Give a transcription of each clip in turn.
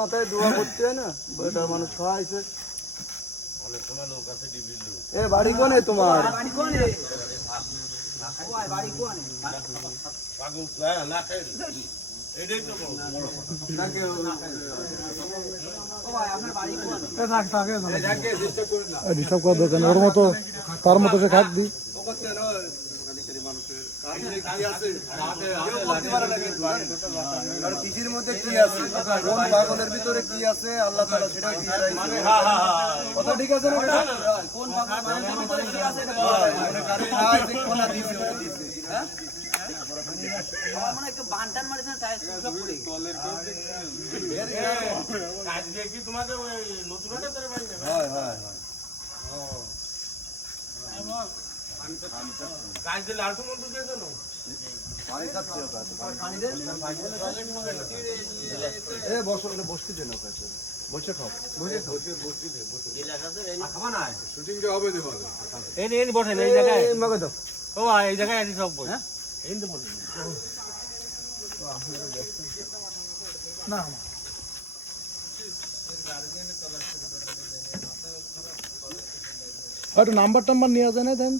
মাথায় দোয়া করতে হয় না, বেটার মানুষ খাওয়াইছে। এ বাড়ি কোনে তোমার? ডিস্টার্ব করার দরকার নেই, ওর মতো তার মতো সে খাক দি। কৃষির মধ্যে কি আছে, কোন পাগলের ভিতরে কি আছে আল্লাহ তাআলা সেটা কথা ঠিক আছে না? কোন পাগলের ভিতরে কি আছে বসতে দেন, বসে খাও, এই জায়গায় আছি সব বই না একটু নাম্বার টাম্বার নেওয়া যায় না? দেন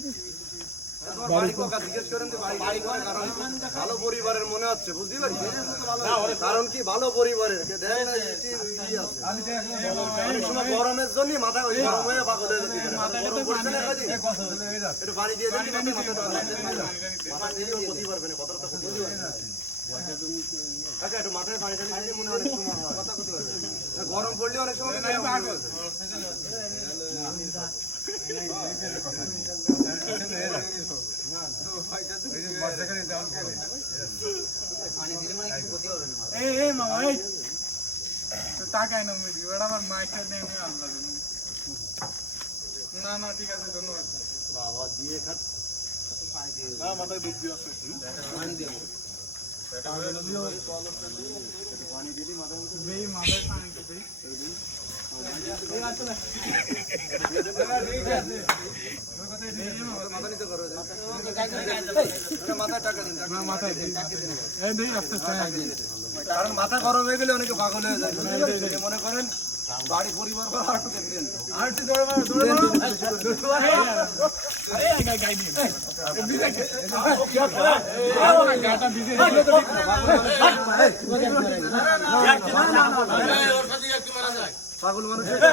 ভালো পরিবারের মনে হচ্ছে, বুঝতে পারছি। কারণ কি ভালো পরিবারের গরমের জন্য মাথায় ওই গরম হয়ে পাগল হয়ে যেতে পারে। গরম পড়ছে না, একটু পানি দিয়ে দেন, ক্ষতি পারবে না। কথাটা তো আচ্ছা, একটু মাথায় পানি টানি দিলে মনে অনেক সময় হয়, কথা ক্ষতি পারবে। গরম পড়লে অনেক সময় টাকায় না আমার মাইকের নেই। না না ঠিক আছে, ধন্যবাদ বাবা। দিয়ে মাথায় দুধ দিয়ে আসে, পানি দিয়ে পানি দিলি মাথায় পানি দিই। কারণ মাথা গরম হয়ে গেলে অনেকে পাগল হয়ে যায়, মনে করেন বাড়ি পরিবার পাগল মানুষের